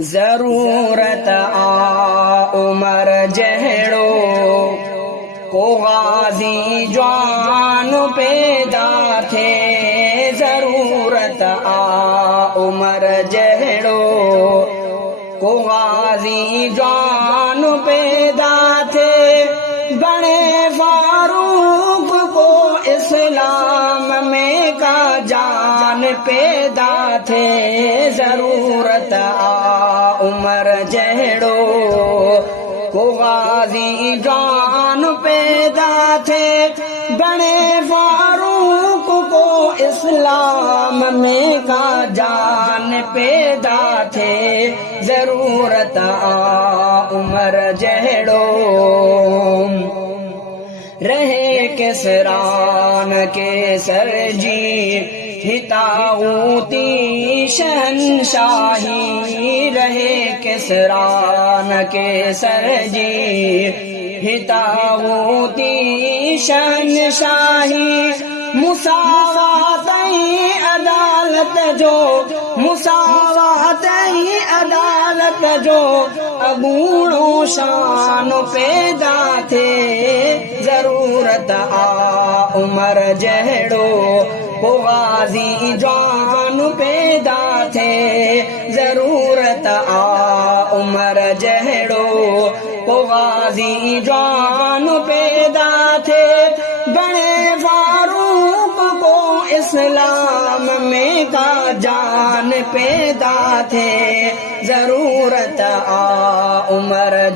जरूरत आ उमर जहड़ो को गाजी जवान पैदा थे। जरूरत आ उमर जहड़ो को गाजी जवान पैदा थे। बड़े फारूक को इस्लाम में का जान पैदा थे। जरूरत आ उमर जहड़ो को गाजी जान पैदा थे। बड़े फारूक को इस्लाम में का जान पैदा थे। जरूरत आ उमर जहड़ो रहे किसरान के सरजी हिताऊती शहनशाही। रहे किसरान के सरजी हिताऊती शहनशाही। मुसावात अदालत जो मुसावात अदालत जो अगूणो शान पैदा थे। जरूरत आ उमर जहड़ो को गाजी जान पैदा थे। जरूरत आ उमर जहड़ो को गाजी जान पैदा थे। बड़े फारूक को इस्लाम में का जान पैदा थे। जरूरत आ उमर